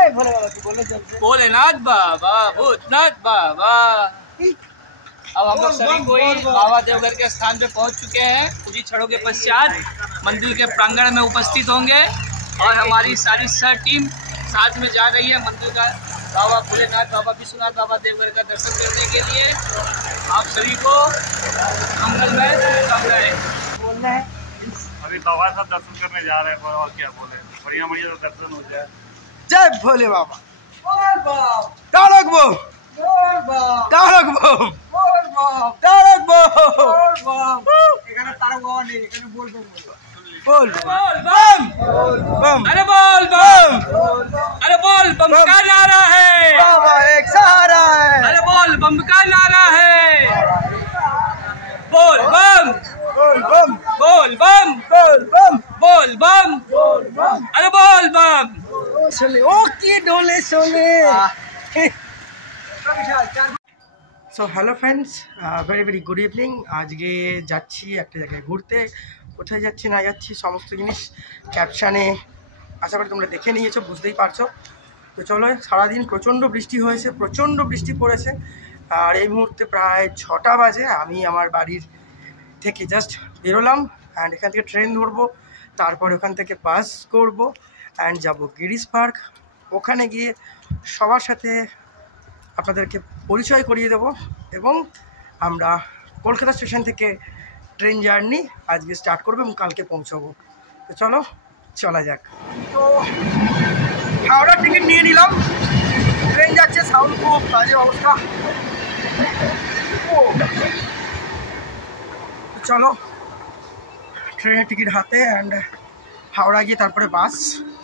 जय भोले बाबा की बोलो जब भोलेनाथ बाबा, भूतनाथ बाबा। अब हम लोग सभी कोई बाबा देवघर के स्थान पे पहुंच चुके हैं। कुछ ही क्षणों के पश्चात मंदिर के प्रांगण में उपस्थित होंगे और हमारी सारी टीम साथ में जा रही है मंदिर का बाबा भोलेनाथ बाबा विश्वनाथ बाबा देवघर का दर्शन करने के लिए। आप सभी को मंगलमय शुभकामनाएं। बोलना है अभी बाबा साहब दर्शन करने जा रहे हैं और क्या बोले, बढ़िया बढ़िया दर्शन हो जाए। जय भोले बाबा। तारक बो तारक बो तारक बो। এখানে তারক বাবা নেই, এখানে बोल बम बम। अरे बोल बम, अरे बोल बम का नारा है, बाबा एक सहारा है। अरे बोल बम का नारा है, बोल बम बोल बम बोल बम बोल बम बोल बम, बोल बम। अरे बोल बम। চলে ও কি ডোলে চলে। So hello friends, very very good evening. আজকে যাচ্ছি একটা জায়গায় ঘুরতে। কোথায় যাচ্ছি না যাচ্ছি সমস্ত জিনিস ক্যাপশানে আশা করি তোমরা দেখে নিয়েছো, বুঝতেই পারছো। তো চলো, সারাদিন প্রচণ্ড বৃষ্টি হয়েছে, প্রচণ্ড বৃষ্টি পড়েছে। আর এই মুহূর্তে প্রায় 6টা বাজে। আমি আমার বাড়ির থেকে জাস্ট বেরোলাম অ্যান্ড এখান থেকে ট্রেন ধরবো, তারপর ওখান থেকে বাস করবো অ্যান্ড যাবো গিরিশ পার্ক। ওখানে গিয়ে সবার সাথে আপনাদেরকে পরিচয় করিয়ে দেবো এবং আমরা কলকাতা স্টেশন থেকে ট্রেন জার্নি আজকে স্টার্ট করবো এবং কালকে পৌঁছাবো। তো চলো চলা যাক। তো হাওড়ার টিকিট নিয়ে নিলাম, ট্রেন যাচ্ছে, সাউন্ড খুব বাজে অবস্থা। চলো ট্রেনের টিকিট হাতে অ্যান্ড हावड़ा गए तारपरे बस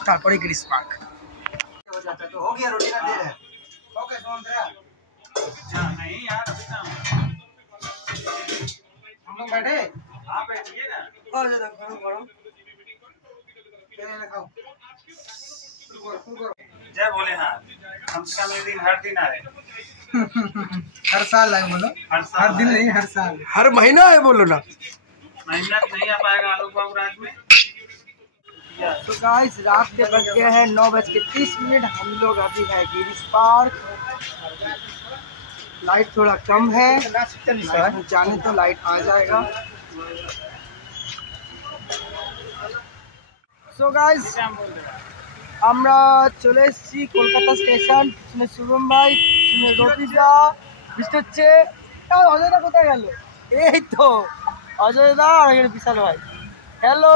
तारपरे गिरीश पार्क। तो हो गया रोटी का देर है। ओके नहीं यार, अभी ना हम लोग बैठे। हां बैठिए ना। और ज्यादा गरम गरम खाओ। जय भोलेनाथ। हम का दिन हर दिन आ रहे हर साल आए बोलो, हर दिन नहीं, हर साल, हर महीना है बोलो ना। महीना नहीं आ पाएगा आलोक बाबू राज में। तो गाइस रात के बज गए हैं 9:30। हम लोग अभी है गिरीश पार्क। लाइट थोड़ा कम है, जाने तो लाइट आ जाएगा। सो गाइस আমরা চলে এসেছি কলকাতা স্টেশন। পিছনে শুভম ভাই, পিছনে রবিদা, বৃষ্টি হচ্ছে। অজয়দা কোথায় গেল? এই তো অজয়দা আর এখানে বিশাল ভাই। हेलो,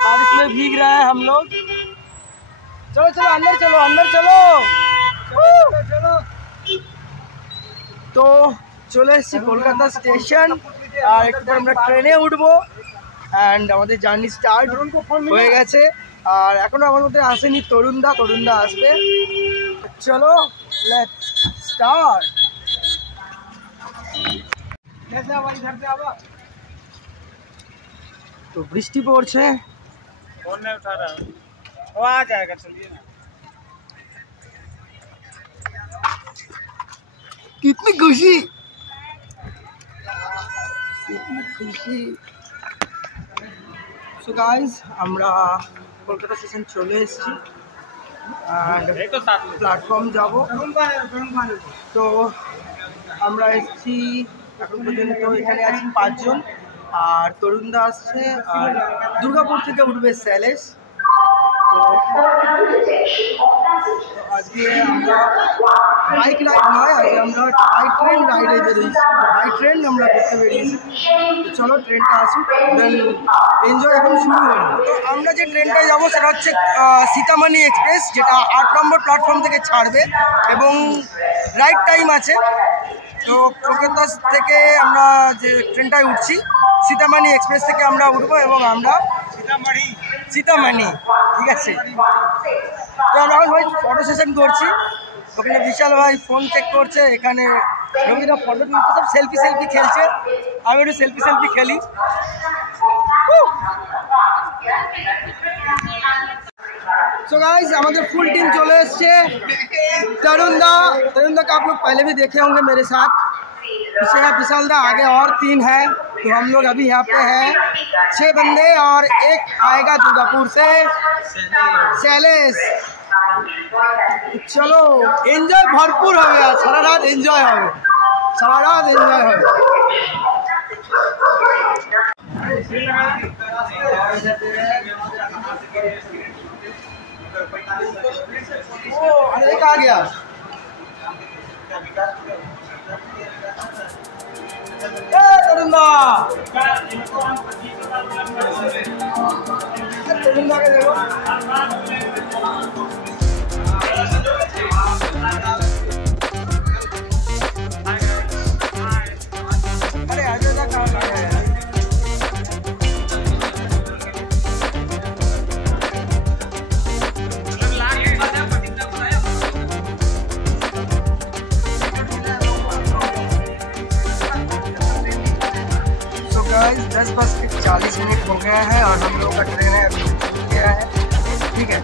बारिश में भीग रहे हैं हम लोग। चलो चलो अंदर चलो, अंदर चलो चलो। तो চলে এসেছি কলকাতা স্টেশন আর একটু পর আমরা ট্রেনে উঠবো অ্যান্ড আমাদের জার্নি স্টার্ট হয়ে গেছে। আর এখনো আমার মধ্যে আসেনি তরুণদা, তরুণদা আসবে। চলো লেটস স্টার্ট। তো বৃষ্টি পড়ছে, फोन नहीं उठा रहा, वो आ जाएगा, चलिए ना। कितनी खुशी, कितनी खुशी। सो गाइस আমরা কলকাতা স্টেশন চলে এসেছি আর প্ল্যাটফর্ম যাব। তো আমরা এসেছি এখন পর্যন্ত, এখানে আছি 5 জন আর তরুণদা আসছে আর দুর্গাপুর থেকে উঠবে স্যালেস। তো আজকে আমরা বাইক রাইড নয়, আজকে আমরা বাই ট্রেন রাইডে বেরিয়েছি, বাই ট্রেন আমরা করতে বেরিয়েছি। তো চলো ট্রেনটা আসুক, দেন এনজয় এখন শুরু হলো। তো আমরা যে ট্রেনটায় যাবো সেটা হচ্ছে সীতামণি এক্সপ্রেস, যেটা 8 নম্বর প্ল্যাটফর্ম থেকে ছাড়বে এবং রাইড টাইম আছে। তো কলকাতা থেকে আমরা যে ট্রেনটায় উঠছি সীতামণি এক্সপ্রেস থেকে আমরা উঠবো এবং আমরা সীতামণি, ঠিক আছে। তো আমরা এখন ফটো সেশন করছি, ওখানে বিশাল ভাই ফোন চেক করছে, এখানে রবিদা ফটো তুলছে, সব সেলফি খেলছে। আমি একটু সেলফি খেলি। सो गाइस हमारे फुल टीम चले एसছে। तरुणदा का आप लोग पहले भी देखे होंगे मेरे साथ। पीछे है विशाल दा, आगे और 3 है। तो हम लोग अभी यहाँ पे हैं 6 बंदे और एक आएगा दुर्गापुर से शैलेश। চলো এনজয় ভরপুর হবে, আর সারা রাত এনজয় হবে, সারা রাত এনজয় হবে। अरे कहाँ गया? तरुणदा के देखो। अरे ऐसे का काम है यार। गाइस 10:40 हो गया है और हम लोग का ट्रेन है अभी छूट गया है, ठीक है।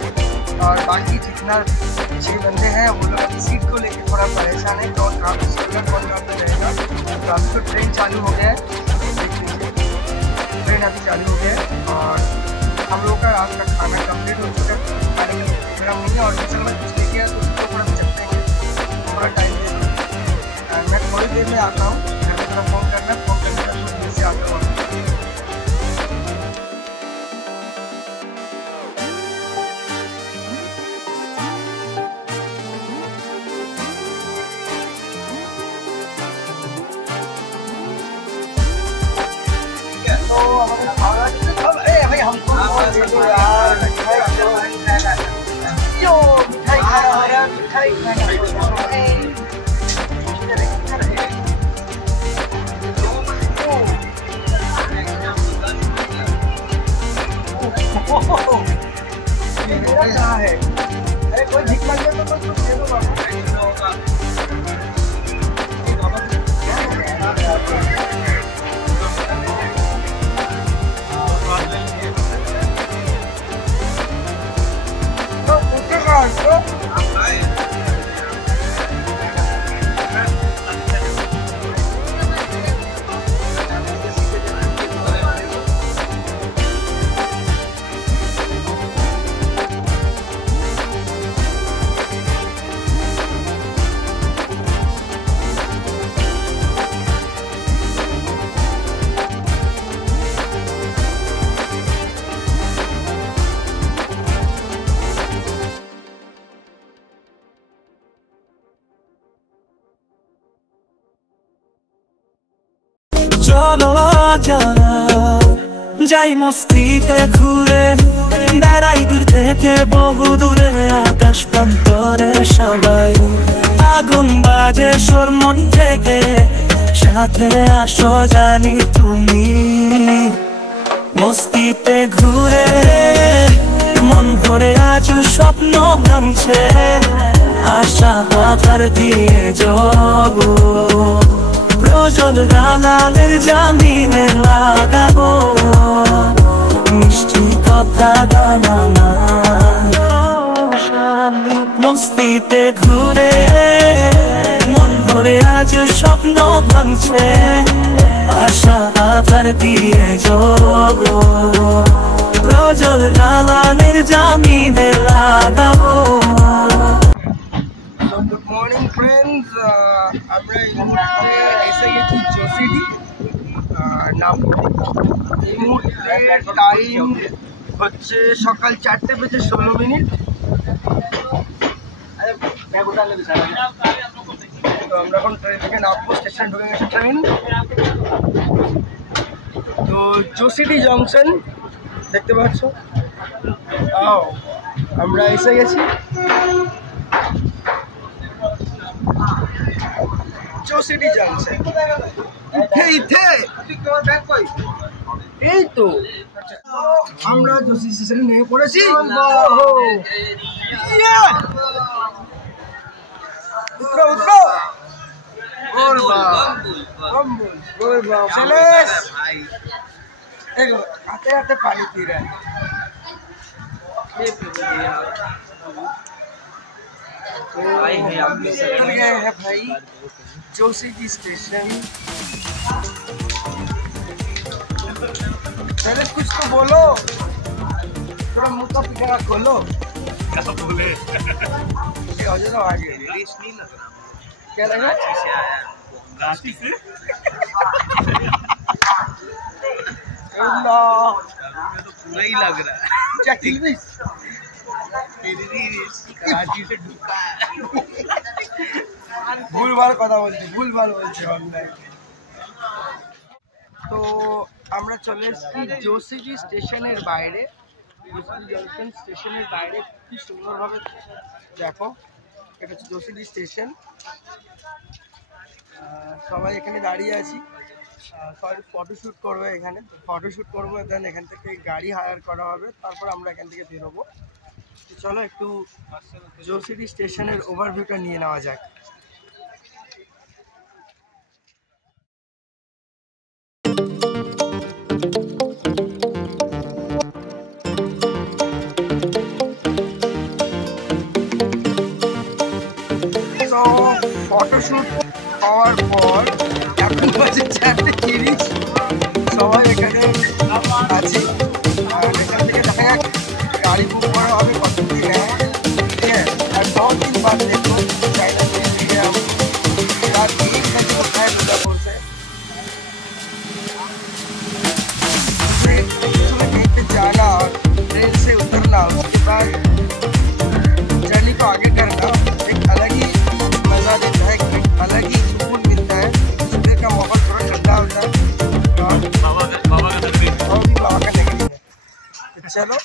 और बाकी जितना 6 बंदे हैं वो लोग अपनी सीट को लेकर थोड़ा परेशान है, कौन कहाँ पे सोएगा कौन कहाँ पे रहेगा। तो अभी तो ट्रेन चालू हो गया है, देख लीजिए ट्रेन अभी चालू हो गया है। और हम लोग का रात का खाना कंप्लीट हो चुका है, खाने का प्रोग्राम नहीं है। और जैसे मैं कुछ लेके आया तो उसको थोड़ा चलते हैं, थोड़ा टाइम देते हैं। मैं थोड़ी देर में आता हूँ, घर में थोड़ा फ़ोन करना का तो से आता हूँ। भाई हमको यार मिठाई खाना हो रहा है, मिठाई खाना कहाँ है? अरे कोई भीख मांगे तो कुछ दे दो बाबा। तो पूछेगा उसको। চলো যারা যাই মস্তিতে ঘুরে বেড়াই দূর থেকে বহু দূরে আকাশ প্রান্তরে সবাই আগুন বাজে সোর মন থেকে সাথে আসো জানি তুমি মস্তিতে ঘুরে মন ভরে আজ স্বপ্ন ভাঙছে আশা আধার দিয়ে যাব প্রজল গালালের জামিনে লাগাবো মিষ্টি কথা গানা মস্তিতে ঘুরে মন ভরে আজ স্বপ্ন ভাঙছে আশা আধার দিয়ে যাব প্রজল গালালের জামিনে লাগাবো। গুড মর্নিং ফ্রেন্ডস, আমরা এসে গেছি জোসিডি নামপুর। এই মুহূর্তে টাইম হচ্ছে সকাল 4:16। তো আমরা এখন ট্রেন থেকে নামবো, স্টেশন ঢুকে গেছে ট্রেন। তো জোসিডি জংশন দেখতে পাচ্ছ, আমরা এসে গেছি জোসিডি জংশন। এই তো আমরা জোসিডি স্টেশনে নেমে পড়েছি। উঠো উঠো आते आते पानी पी रहे हैं। उतर गए हैं भाई जोशीडी स्टेशन। पहले कुछ तो बोलो, थोड़ा मुंह का पिटारा खोलो। क्या बोले क्या लग रहा है? रांची से पूरा ही लग रहा है क्या किल्बिस? कराची से ढुका ভুলভাল কথা বলছি, ভুলভাল বলছি অনলাইন। তো আমরা চলে এসেছি জোশিডি স্টেশনের বাইরে। জোশিডি জংশন স্টেশনের বাইরে কি সুন্দরভাবে দেখো, এটা হচ্ছে জোশিডি স্টেশন। সবাই এখানে দাঁড়িয়ে আছি, সবাই ফটোশ্যুট করবে এখানে। ফটোশ্যুট করবো, দেন এখান থেকে গাড়ি হায়ার করা হবে, তারপর আমরা এখান থেকে বেরোবো। তো চলো একটু জোশিডি স্টেশনের ওভারভিউটা নিয়ে নেওয়া যাক। তো ফটোশ্যুট হওয়ার পর এখন বাজে 4:30, সবাই এখানে আছি। আর এখান থেকে দেখা যাক গাড়ি বুক করা হবে কত কি নেয়। ঠিক আছে, আর 2 दिन बाद देखो चाइना से दिखे हम रात 1 बजे उठाए मिर्जापुर से। ट्रेन में कहीं पे जाना और ट्रेन से उतरना, उसके बाद जर्नी को आगे करना एक अलग ही मज़ा देता है, एक अलग ही सुकून मिलता है। सुबह का माहौल थोड़ा ठंडा होता है और बाबा का तकरीर बाबा का नगरी है। तो चलो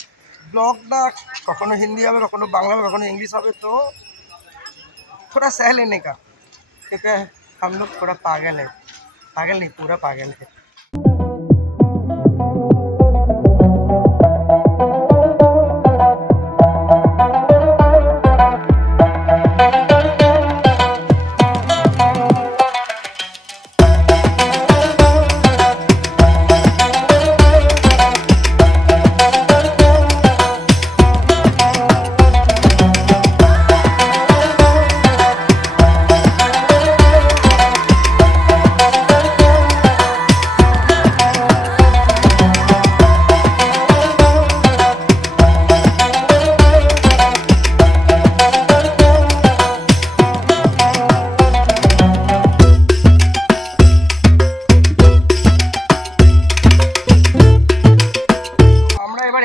ब्लॉगটা কখনো হিন্দি হবে, কখনো বাংলা হবে, কখনো इंग्लिश হবে, तो थोड़ा सह लेने का, क्योंकि हम लोग थोड़ा पागल है। पागल नहीं, पूरा पागल है।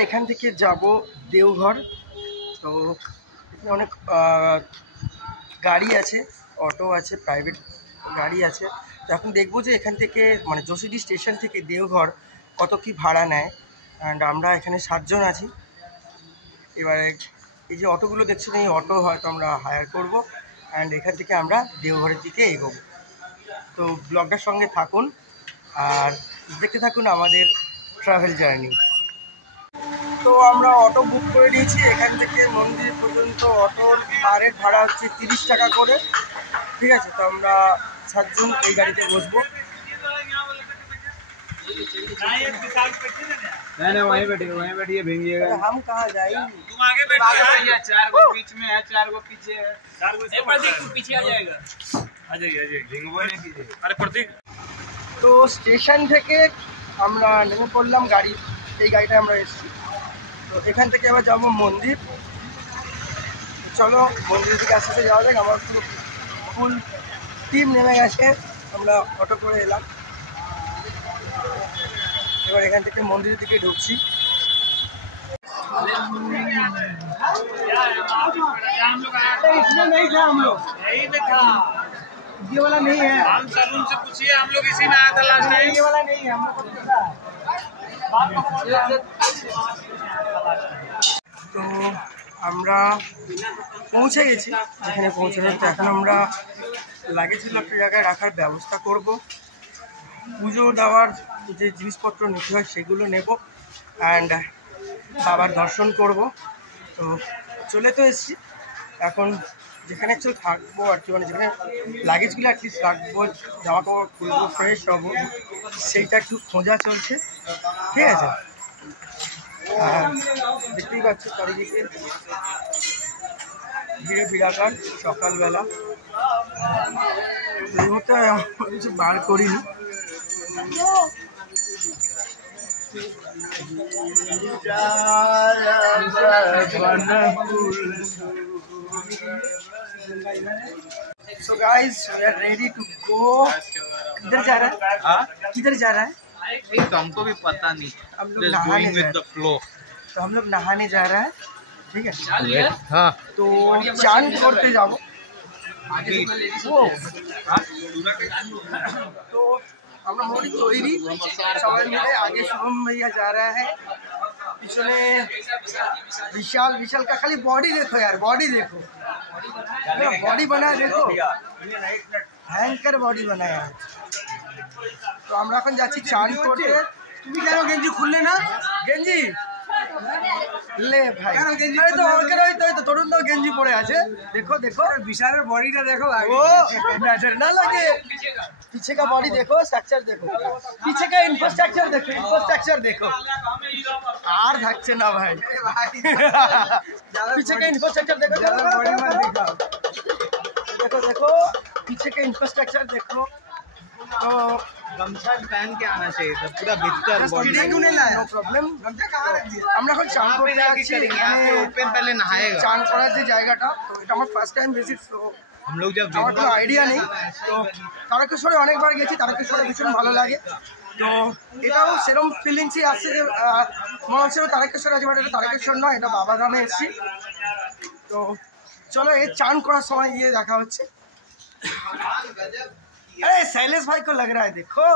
এখান থেকে যাব দেওঘর। তো এখানে অনেক গাড়ি আছে, অটো আছে, প্রাইভেট গাড়ি আছে। তো এখন দেখবো যে এখান থেকে মানে জোশিডি স্টেশন থেকে দেওঘর কত কি ভাড়া নেয়। অ্যান্ড আমরা এখানে 7 জন আছি। এবারে এই যে অটোগুলো দেখছেন, এই অটো হয়তো আমরা হায়ার করব, অ্যান্ড এখান থেকে আমরা দেওঘরের দিকে এগোবো। তো ব্লগটার সঙ্গে থাকুন আর দেখতে থাকুন আমাদের ট্রাভেল জার্নি। তো আমরা অটো বুক করে নিয়েছি, এখান থেকে মন্দির পর্যন্ত অটোর পারের ভাড়া হচ্ছে 30 টাকা করে। ঠিক আছে, তো আমরা 7 জন এই গাড়িতে বসবো। वहीं बैठिए भेंगिएगा। हम कहाँ जाएंगे? तुम आगे बैठिए, 4 गो बीच में है, 4 गो पीछे है। 4 गो प्रतीक तू पीछे आ जाएगा। आ जाइए अरे प्रतीक। তো স্টেশন থেকে আমরা নেমে পড়লাম, গাড়ি এই গাড়িটা আমরা এসেছি। তো এখান থেকে আবার যাবো মন্দির। চলো মন্দিরের দিকে আস্তে আস্তে যাওয়া যাক। আমার ফুল টিম নেমে গেছে, আমরা অটো করে এলাম। এবার এখান থেকে মন্দিরের দিকে ঢুকছি। इसमें नहीं था हम लोग, यही में था, ये वाला नहीं है। हम तरुण से पूछिए, हम लोग इसी में आया था लास्ट टाइम। ये वाला नहीं है, हम लोग को पता है। তো আমরা পৌঁছে গেছি যেখানে পৌঁছানোর। তো এখন আমরা লাগেজগুলো একটা জায়গায় রাখার ব্যবস্থা করব। পুজো দেওয়ার যে জিনিসপত্র নিতে হয় সেগুলো নেব, অ্যান্ড বাবার দর্শন করব। তো চলে তো এসেছি, এখন যেখানে একটু থাকবো আর কি, মানে যেখানে লাগেজগুলো অ্যাটলিস্ট রাখবো, জামা কাপড় খুলবো, ফ্রেশ হবো, সেইটা একটু খোঁজা চলছে। ঠিক আছে, আর দেখতেই পাচ্ছি চারিদিকে ভিড়ে ভিড়াকার সকালবেলা। এই মুহূর্তে কিছু বার করিনি। So guys, we are ready to go. किधर जा रहा है? किधर जा रहा है? तो हमको भी पता नहीं। हम लोग नहाने जा रहे हैं। तो हम लोग नहाने जा रहा है, ठीक है? हाँ তো চান করতে যাব। তো আমরা মোটামুটি তৈরি, সবাই মিলে। আগে শুভম भैया जा रहा है, পিছনে विशाल। विशाल का खाली बॉडी देखो यार, बॉडी देखो, बॉडी बनाया देखो, भयंकर बॉडी बनाया है। তো আমরা এখন যাচ্ছি চান করতে। তুমি কেন গেঞ্জি খুললে না? গেঞ্জি ले भाई, अरे तो तो तरुण तो गेंजी पड़े আছে। देखो देखो विशालेर बॉडीটা देखो, ओ नजर ना लगे। पीछे का बॉडी देखो, स्ट्रक्चर देखो, पीछे का इंफ्रास्ट्रक्चर देखो, इंफ्रास्ट्रक्चर देखो। আর থাকছে না ভাই, पीछे का इंफ्रास्ट्रक्चर देखो, बॉडी मत दिखाओ। देखो देखो पीछे का इंफ्रास्ट्रक्चर देखो। तो गमछा पहन के आना चाहिए था, पूरा भीतर बॉडी। No problem. আমরা এখন চান করতে যাচ্ছি। ओपन पहले नहाएगा। চান করার যে জায়গাটা, তো এটা আমার ফার্স্ট টাইম ভিজিট। তো हम लोग जब আমার কোনো আইডিয়া নেই। তো তারকেশ্বরে অনেকবার গেছি, তারকেশ্বরে ভীষণ ভালো লাগে। তো এটাও সেরকম ফিলিংসই আসছে যে মনে হচ্ছে তারকেশ্বর আছে, বাট এটা তারকেশ্বর নয়, এটা বাবাধামে এসেছি। তো চলো এই চান করার সময় গিয়ে দেখা হচ্ছে। अरे शैलेश भाई को लग रहा है, देखो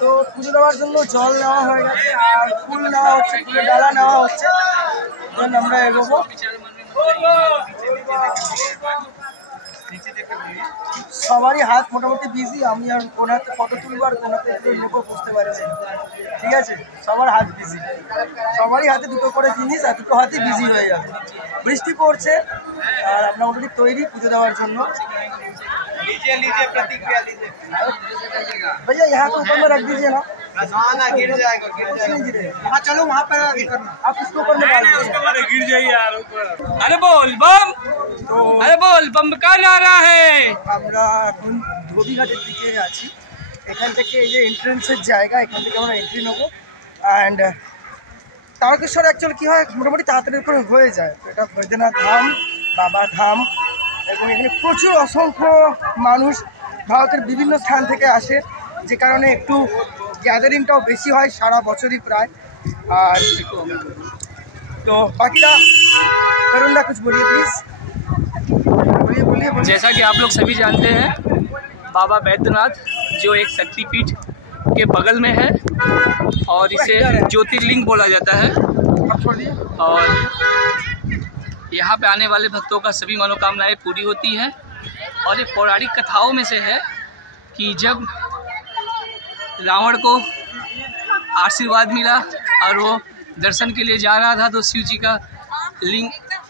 তো পুজো দেওয়ার জন্য জল নেওয়া হয়ে গেছে, আর ফুল নেওয়া হচ্ছে, ফুলের ডালা নেওয়া হচ্ছে। দেন আমরা এগোবো। সবারই হাত মোটামুটি বিজি। আমি আর কোন হাতে ফটো তুলবো আর কোন হাতে একটু নেবো বুঝতে পারছি, ঠিক আছে? সবার হাত বিজি, সবারই হাতে দুটো করে জিনিস, আর দুটো হাতে বিজি হয়ে যাবে। বৃষ্টি পড়ছে আর আমরা মোটামুটি তৈরি পুজো দেওয়ার জন্য। लीजिए लीजिए प्रतिक्रिया लीजिए। भैया यहाँ पे ऊपर में रख दीजिए ना। ना गिर जाएगा, गिर जाएगा। हाँ चलो वहाँ पर आप इसके ऊपर में डाल दीजिए। अरे गिर जाइए यार ऊपर। अरे बोल बम, अरे बोल बम का नारा है। আমরা এখন ধোবিঘাটের দিকে আছি। এখান থেকে এই যে এন্ট্রেন্সের জায়গা, এখান থেকে আমরা এন্ট্রি নেবো। অ্যান্ড তারকেশ্বর অ্যাকচুয়ালি কী হয়, মোটামুটি তাড়াতাড়ি করে হয়ে যায়। তো এটা বৈদ্যনাথ ধাম, বাবা ধাম, এবং এখানে প্রচুর অসংখ্য মানুষ ভারতের বিভিন্ন স্থান থেকে আসে, যে কারণে একটু গ্যাদারিংটাও বেশি হয় সারা বছরই প্রায়। আর তো বাকিটা তরুণদা कुछ बोलिए प्लीज। जैसा कि आप लोग सभी जानते हैं, बाबा बैद्यनाथ जो एक शक्तिपीठ के बगल में है और इसे ज्योतिर्लिंग बोला जाता है। और यहाँ पे आने वाले भक्तों का सभी मनोकामनाएं पूरी होती हैं। और ये पौराणिक कथाओं में से है कि जब रावण को आशीर्वाद मिला और वो दर्शन के लिए जा रहा था, तो शिव जी का लिंग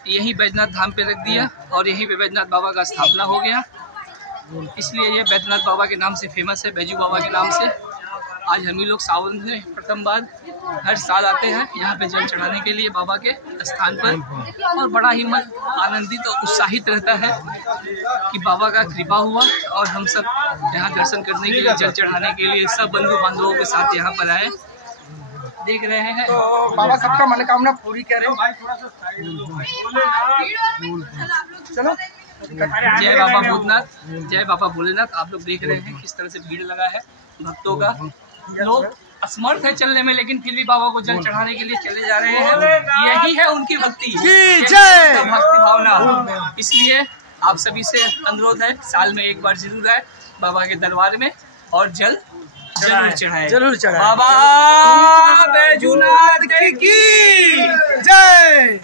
यहीं बैद्यनाथ धाम पे रख दिया और यहीं पे बैद्यनाथ बाबा का स्थापना हो गया। इसलिए ये बैद्यनाथ बाबा के नाम से फेमस है, बैजू बाबा के नाम से। आज हम ही लोग सावन में प्रथम बार हर साल आते हैं यहाँ पे जल चढ़ाने के लिए बाबा के स्थान पर, और बड़ा ही मन आनंदित और उत्साहित रहता है कि बाबा का कृपा हुआ और हम सब यहाँ दर्शन करने के लिए, जल चढ़ाने के लिए सब बंधु बांधवों के साथ यहाँ पर आए। देख रहे हैं तो बाबा सबका मनोकामना पूरी करें। चलो जय बाबा भूतनाथ, जय बाबा भोलेनाथ। आप लोग देख रहे हैं किस तरह से भीड़ लगा है भक्तों का। लोग असमर्थ है चलने में, लेकिन फिर भी बाबा को जल चढ़ाने के लिए चले जा रहे हैं। यही है उनकी भक्ति, भक्ति भावना। इसलिए आप सभी से अनुरोध है, साल में एक बार जरूर आए बाबा के दरबार में और जल जरूर चढ़ाए। जरूर चढ़ाए। बाबा बैजूनाथ की जय।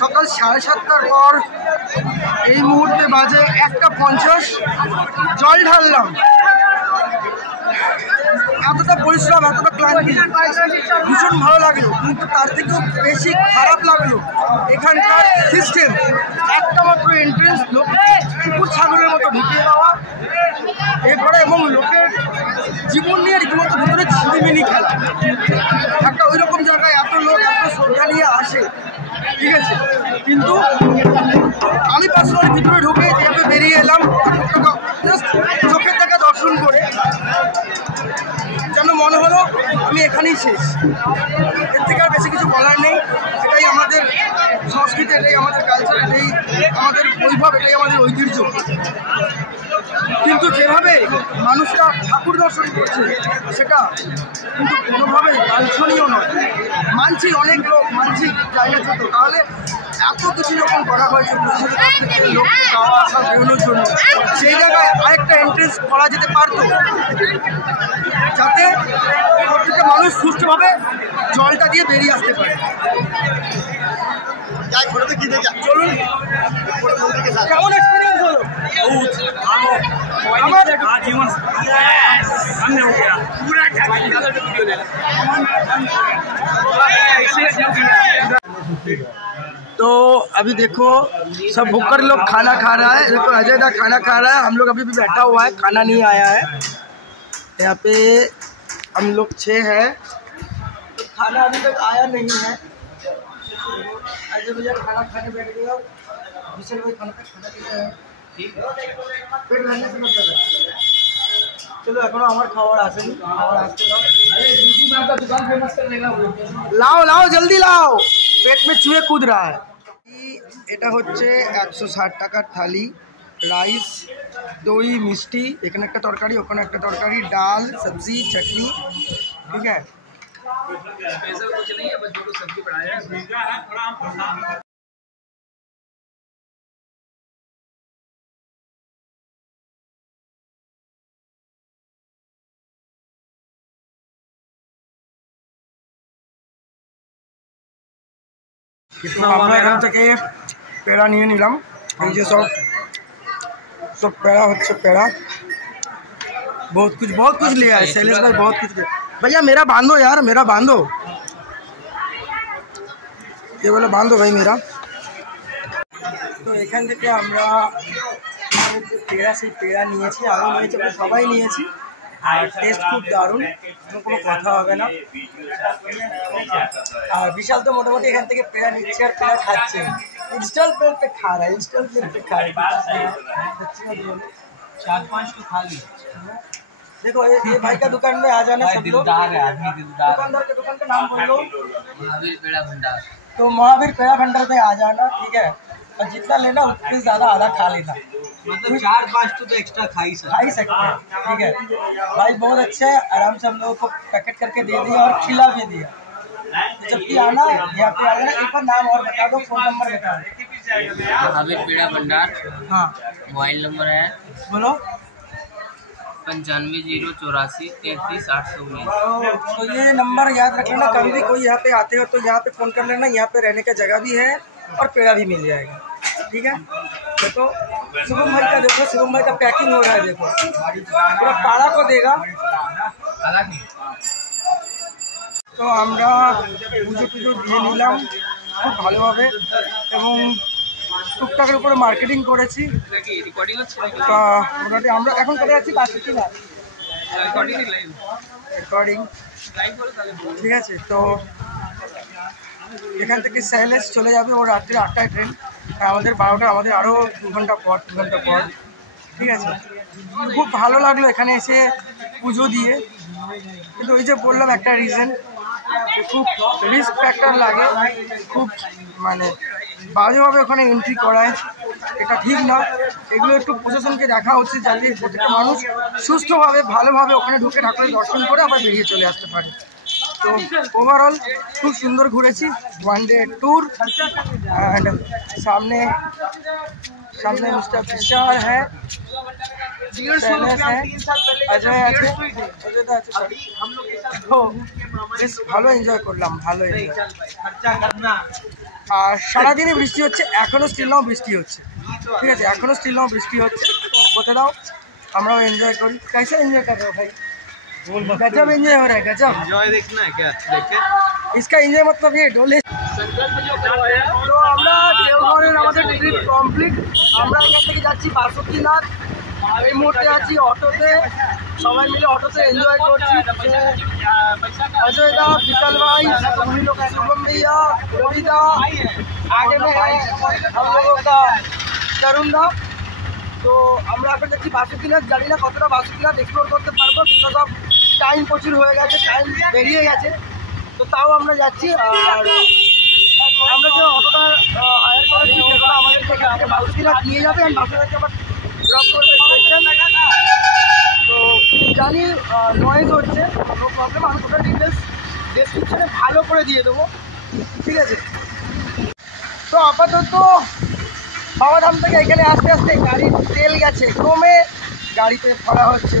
সকাল 7:30টার পর এই মুহূর্তে বাজে 1:50, জল ঢাললাম। এতটা পরিশ্রম, এতটা ক্লান্তি, ভীষণ ভালো লাগলো। কিন্তু তার থেকেও বেশি খারাপ লাগলো এখানকার সিস্টেম। একটা মাত্র এন্ট্রেন্স, লোককে কুকুর ছাগলের মতো ঢুকিয়ে দেওয়া, এরপরে এবং লোকের জীবন নিয়ে রীতিমতো ভিতরে ছিনিমিনি খেলা। একটা ওই রকম জায়গায় এত লোক এত শ্রদ্ধা নিয়ে আসে, ঠিক আছে, কিন্তু আমি পার্সোনালি ভিতরে ঢুকে যেভাবে বেরিয়ে এলাম, জাস্ট চোখের দেখা দর্শন করে যেন মনে হলো আমি এখানেই শেষ। এর থেকে আর বেশি কিছু বলার নেই। এটাই আমাদের সংস্কৃতি, এটাই আমাদের কালচার, এটাই আমাদের বৈভব, এটাই আমাদের ঐতিহ্য। কিন্তু যেভাবে মানুষরা ঠাকুর দর্শন করছে সেটা কিন্তু কোনোভাবেই বাঞ্ছনীয় নয়। মানছি অনেক লোক, মানছি জায়গা ছোট, তাহলে এত কিছু যখন করা হয়েছে লোককে যাওয়া আসা বেরোনোর জন্য, সেই জায়গায় আরেকটা এন্ট্রেন্স করা যেতে পারতো, যাতে প্রত্যেকটা মানুষ সুষ্ঠুভাবে জলটা দিয়ে বেরিয়ে আসতে পারে। চলুন, কেমন এক্সপিরিয়েন্স হলো? तो अभी देखो सब भूखकर लोग खाना खा रहा है। देखो अजय दा खाना खा रहा है, हम लोग अभी भी बैठा हुआ है, खाना नहीं आया है। यहाँ पे हम लोग 6 हैं, तो खाना अभी तक आया नहीं है। अजय भैया खाना खाने बैठ गया, विशाल भाई खाना खाना पेट भरने से मत जाना। चलो एखोनो आमार खाবার আসেনি, খাবার আসতে দাও। अरे यूट्यूब में आपका दुकान फेमस कर देगा, लाओ लाओ जल्दी लाओ, पेट में चूहे कूद रहा है। এটা হচ্ছে 160 টাকার থালি, রাইস, দই, মিষ্টি, এখানে একটা তরকারি, ওখানে একটা তরকারি, ডাল, সবজি, চাটনি, ঠিক है। स्पेशल कुछ नहीं है, बच्चों को सब्जी पढ़ाया है। আমরা এখান থেকে পেড়া নিয়ে নিলাম। এই যে সব पेड़ा হচ্ছে पेड़ा, बहुत कुछ लिया है शैलेश भाई, बहुत कुछ। भैया मेरा बांधो यार, मेरा बांधो, ये बोले बांधो भाई मेरा। तो এখান থেকে আমরা পেড়া, সেই পেড়া নিয়েছি, আমি নিয়েছি, সবাই নিয়েছি, আর টেস্ট খুব দারুণ, কোনো কথা হবে না। আর বিশাল তো মোটামুটি এখান থেকে পেড়া নিচ্ছে আর পেড়া খাচ্ছে, इंस्टॉल पे खा रहा है, इंस्टॉल पे खा रहा है। 4-5 तो खा लिया। देखो ये भाई का दुकान में आ जाना सब लोग। दिलदार है आदमी, दिलदार। दुकानदार के दुकान का नाम बोल दो, महावीर पेड़ा भंडार। तो महावीर पेड़ा भंडार पे आ जाना, ठीक है। और जितना लेना उससे ज़्यादा आधा खा लेना, मतलब 4-5 तो एक्स्ट्रा खा ही सकते हैं, ठीक है। भाई बहुत अच्छे है, आराम से हम लोगों को पैकेट करके दे दिया और खिला भी दिया। तो जब भी आना यहाँ पे आ जाना, एक बार नाम और बता दो, फोन नंबर बता दो। महावीर पेड़ा भंडार, हाँ मोबाइल नंबर है बोलो। 9508433819। तो ये नंबर याद रख लेना, कभी भी कोई यहाँ पे आते हो तो यहाँ पे फ़ोन कर लेना, यहाँ पे रहने का जगह भी है और पेड़ा भी मिल जाएगा, ठीक है। देखो शुभम भाई का, देखो शुभम भाई का पैकिंग हो रहा है, देखो पूरा पाड़ा को देगा। তো আমরা পুজো টুজো দিয়ে নিলাম খুব ভালোভাবে এবং টুকটাকের উপরে মার্কেটিং করেছি। মোটামুটি আমরা এখন কোথায় যাচ্ছি? বাসুকিনাথ রেকর্ডিং, ঠিক আছে। তো এখান থেকে সাইলেস চলে যাবে, ও রাত্রি 8টায় ট্রেন, আর আমাদের 12টা, আমাদের আরও 2 ঘন্টা পর, ঠিক আছে। খুব ভালো লাগলো এখানে এসে পুজো দিয়ে, কিন্তু ওই যে বললাম একটা রিজন, খুব রিস্ক ফ্যাক্টর লাগে, খুব মানে বাজেভাবে ওখানে এন্ট্রি করায়, এটা ঠিক না। এগুলো একটু প্রশাসনকে দেখা হচ্ছে যাতে প্রত্যেকটা মানুষ সুস্থভাবে ভালোভাবে ওখানে ঢুকে ঠাকুরের দর্শন করে আবার বেরিয়ে চলে আসতে পারে। তো ওভারঅল খুব সুন্দর ঘুরেছি, 1 ডে ট্যুর। অ্যান্ড সামনে মিস্টার বিশাল হ্যাঁ, অজয় আছে, অজয়দা আছে, তো বেশ ভালো এনজয় করলাম, ভালো এনজয়। আর সারাদিনই বৃষ্টি হচ্ছে, এখনও স্টিল নাও বৃষ্টি হচ্ছে, ঠিক আছে, এখনও স্টিল নাও বৃষ্টি হচ্ছে, হতে দাও, আমরাও এনজয় করি। कैसे एंजॉय कर रहे हो भाई? गजब एंजॉय हो रहा है, गजब एंजॉय देखना है क्या? देखे इसका एंजॉय मतलब ये डोले। তো আমরা দেওঘরের আমাদের ট্রিপ কমপ্লিট। আমরা এখান থেকে যাচ্ছি বাসুকিনাথ। এই মুহূর্তে আছি অটোতে, সবাই মিলে অটোতে এনজয় করছি। अजय दा, विशाल भाई, सभी लोग, शुभम भैया, रवि दा, आगे में है हम लोगों का तरुण दा। তো আমরা এখন দেখছি বাসুকিনাথ, জানি না কতটা বাসুকিনাথ এক্সপ্লোর করতে পারবো, বিকজ অফ টাইম প্রচুর হয়ে গেছে, টাইম বেরিয়ে গেছে। তো তাও আমরা যাচ্ছি। আর আমরা যে অটোটা হায়ার করেছি সেটা আমাদেরকে এখান থেকে বাসুকিনাথ নিয়ে যাবে, আর বাসুকিনাথকে আবার ড্রপ করবে স্টেশন। তো জানি নয়েজ হচ্ছে, কোনো প্রবলেম, আমি ওটা ডিটেলস ডেসক্রিপশনে ভালো করে দিয়ে দেবো, ঠিক আছে। তো আপাতত বাবাধাম থেকে এখানে আস্তে আস্তে গাড়ির তেল গেছে কমে, গাড়িতে ভরা হচ্ছে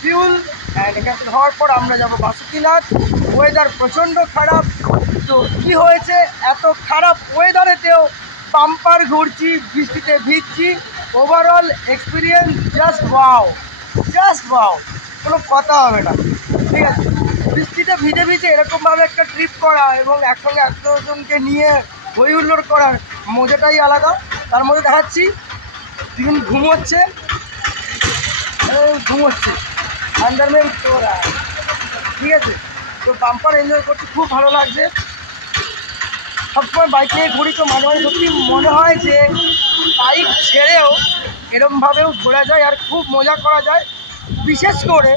ফিউল। অ্যান্ড এখান থেকে হওয়ার পর আমরা যাবো বাসুকিনাথ। ওয়েদার প্রচণ্ড খারাপ, তো কী হয়েছে এত খারাপ ওয়েদারেতেও পাম্পার ঘুরছি, বৃষ্টিতে ভিজছি, ওভারঅল এক্সপিরিয়েন্স জাস্ট ওয়াও, কোনো কথা হবে না, ঠিক আছে। বৃষ্টিতে ভিজে ভিজে এরকমভাবে একটা ট্রিপ করা এবং একসঙ্গে 100 জনকে নিয়ে হই হুল্লোড় করার মজাটাই আলাদা। তার মধ্যে দেখাচ্ছি তিন ঘুমোচ্ছে আন্ডারম্যান তোরা, ঠিক আছে। তো বাম্পার এনজয় করতে খুব ভালো লাগছে। সবসময় বাইক নিয়ে ঘুরি, তো মাঝে মাঝে সত্যি মনে হয় যে বাইক ছেড়েও এরমভাবেও ঘোরা যায় আর খুব মজা করা যায়। বিশেষ করে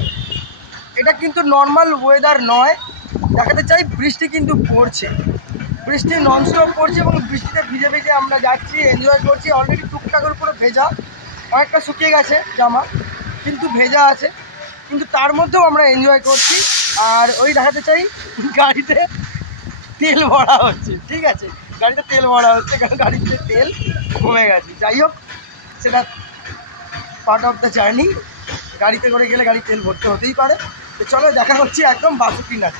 এটা কিন্তু নর্মাল ওয়েদার নয়, দেখাতে চাই বৃষ্টি কিন্তু পড়ছে, বৃষ্টি ননস্টপ পড়ছে এবং বৃষ্টিতে ভিজে ভিজে আমরা যাচ্ছি, এনজয় করছি। অলরেডি টুকটাকের উপরে ভেজা, অনেকটা শুকিয়ে গেছে জামা, কিন্তু ভেজা আছে, কিন্তু তার মধ্যেও আমরা এনজয় করছি। আর ওই দেখাতে চাই গাড়িতে তেল ভরা হচ্ছে, ঠিক আছে, গাড়িতে তেল ভরা হচ্ছে, কারণ গাড়িতে তেল কমে গেছে। যাই হোক, সেটা পার্ট অফ দ্য জার্নি। গাড়িতে করে গেলে গাড়ি তেল ভরতে হতেই পারে। তো চলো দেখা হচ্ছে একদম বাসুকিনাথ।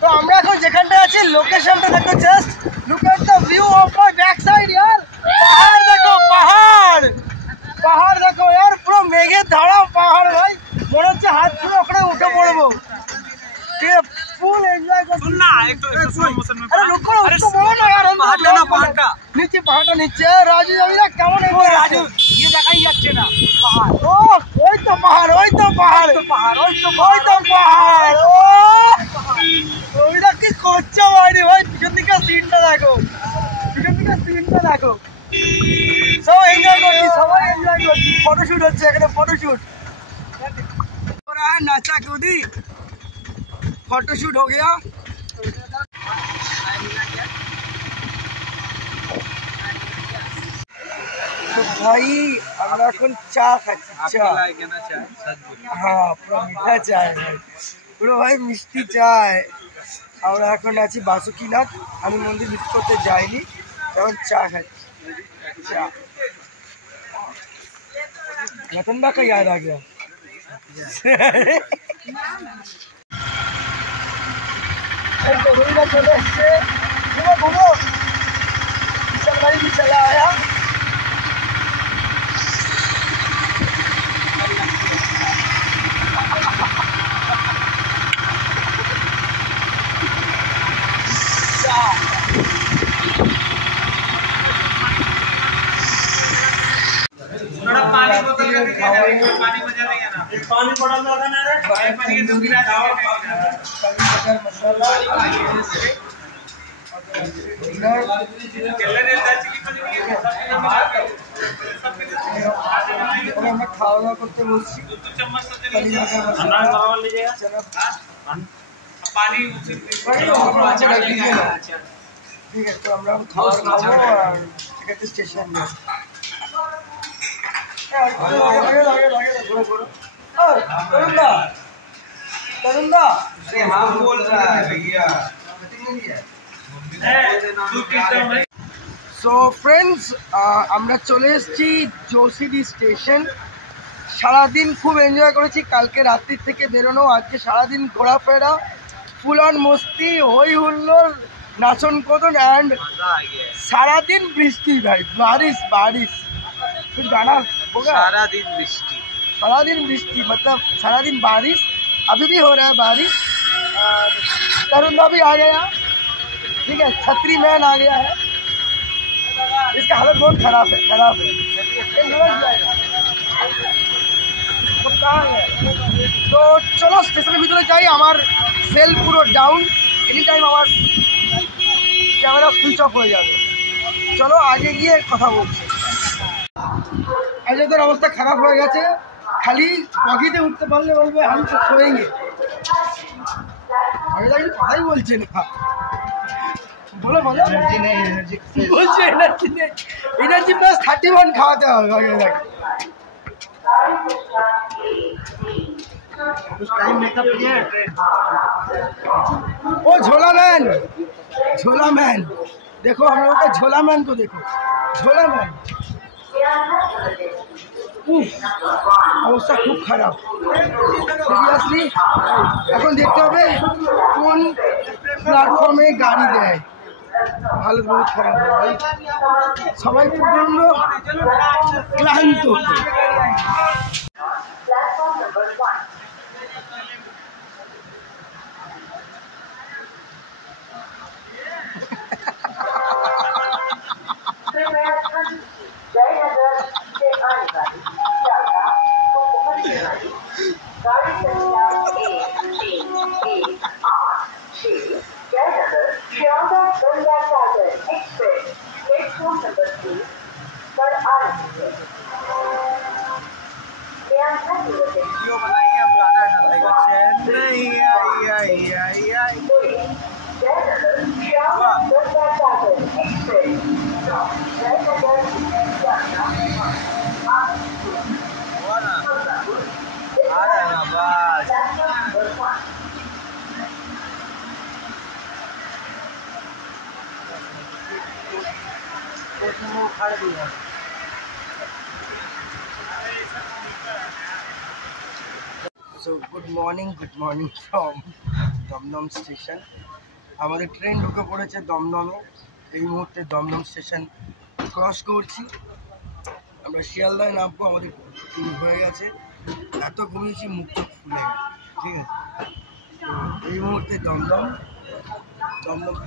তো আমরা এখন যেখানটা আছি লোকেশনটা দেখো, just look at the view of my back side ইয়ার। পাহাড় দেখো, পাহাড় দেখো यार, পুরো মেঘের ধারা পাহাড় ভাই, মনে হচ্ছে হাত ধরে ওখানে উঠে পড়বো, ঠিক আছে। ফুল এনজয় করছি না, একটু স্লো মোশন में। আরে লোক করে উঠতে বলো না यार, পাহাড়টা নিচে। রাজু যাবিরা কেমন এই রাজু, ये দেখাই যাচ্ছে না পাহাড়। ও ওই তো পাহাড়, ও ওইটা কি করছে বাইরে ভাই, পিছন দিকে সিনটা দেখো, সব এনজয় করছি, সবাই এনজয় করছি। ফটোশুট হচ্ছে এখানে, ফটোশুট নাচা কুদি, फोटोशूट हो गया। तो ভাই আমরা এখন চা খাচ্ছি, চা। হ্যাঁ পুরো মিঠা চায় ভাই, পুরো ভাই মিষ্টি চায়। আমরা এখন আছি বাসুকিনাথ, আমি মন্দির ভিজিট করতে যাইনি, এখন চা খাচ্ছি, চা। रतन दा का याद आ गया। चले घूमो गाड़ी भी चला आया। पानी पड़ा था ना रे पानी के तुम गिरा जाओ खावा दावा करते বলছি पानी ठीक है, तो আমরা খাওয়া খাবো আর এখানে স্টেশন যাবো। সো ফ্রেন্ডস, আমরা চলে এসেছি জোসিডি স্টেশন। সারাদিন খুব এনজয় করেছি, কালকে রাত্রির থেকে বেরোনো, আজকে সারাদিন ঘোরাফেরা, ফুল অন মস্তি, হই হুল্লোড়, নাচন কোদন, অ্যান্ড সারাদিন বৃষ্টি ভাই, বারিশ বারিশ। कुछ गाना होगा? सारा दिन बृष्टि, सारा दिन बृष्टि, मतलब सारा दिन बारिश, अभी भी हो रहा है बारिश। और तरुणा भी आ गया, ठीक है, छतरी मैन आ गया है, इसका हालत बहुत खराब है, खराब है। तो कहाँ है? तो चलो स्टेशনের ভিতরে যাই। আমার সেল পুরো ডাউন, এনি টাইম আমার ক্যামেরা সুইচ অফ হয়ে যাবে। চলো আগে গিয়ে কথা বলছি। এদের অবস্থা খারাপ হয়ে গেছে, খালি বগিতে উঠতে পারলে বলবে আমি তো শোয়েঙ্গে, কথাই বলছে না। বলো বলো, বলছে এনার্জি নেই, এনার্জি প্লাস 31 খাওয়াতে হবে আগে আগে। ओ झोला मैन, झोला मैन देखो, हम लोग का झोला मैन को देखो, झोला मैन। অবস্থা খুব খারাপ সিরিয়াসলি। এখন দেখতে হবে কোন প্ল্যাটফর্মে গাড়ি দেয়, হালত বহুত খারাপ ভাই, সবাই প্রচন্ড ক্লান্ত। So good morning from Dum Dum station. আমাদের ট্রেন ঢুকে পড়েছে দমদমে, এই মুহূর্তে দমদম স্টেশন ক্রস করছি। আমরা শিয়ালদায় নামবো, আমাদের হয়ে গেছে, এত ঘুমিয়েছি মুখ চোখ ফুলে গেছে, ঠিক আছে। তো এই মুহূর্তে দমদম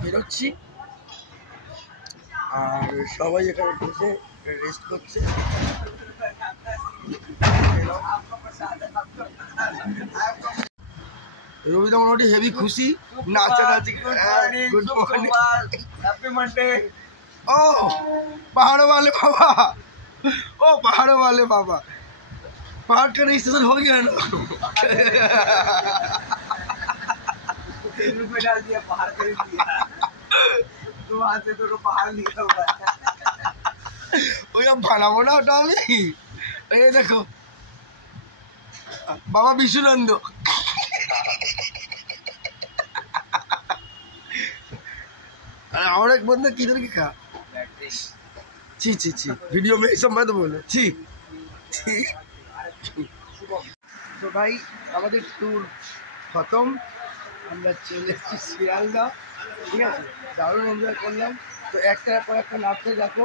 বেরোচ্ছি, আর সবাই এখানে বসে রেস্ট করছে। রবিদা মোটামুটি হেভি খুশি, নাচানাচি। Good morning, happy Monday. ও पहाड़ों वाले बाबा, ओ पहाड़ों वाले बाबा, पहाड़ का रजिस्ट्रेशन हो गया ना? पे डाल दिया, पहाड़ खरीद दिया, तो वहां से तो पहाड़ निकल हुआ है। ওই বানাবো না ওটা আমি। এই দেখো বাবা বিষ্ণুনন্দ, अरे और एक बंदा किधर की खा ची ची ची वीडियो में सब मत बोलो ची ची। তো ভাই আমাদের ট্যুর খতম, আমরা চলে এসেছি শিয়ালদা, ঠিক আছে, দারুণ এনজয় করলাম। তো একটার পর একটা নাচতে দেখো,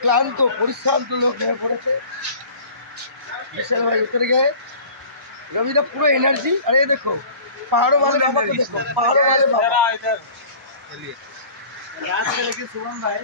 ক্লান্ত পরিশ্রান্ত লোক হয়ে পড়েছে। বিশাল ভাই উতরে गए, रविदा पूरा एनर्जी। अरे ये देखो पहाड़ों वाले बाबा को देखो, पहाड़ों वाले बाबा। चलिए रात से लेके शुभम भाई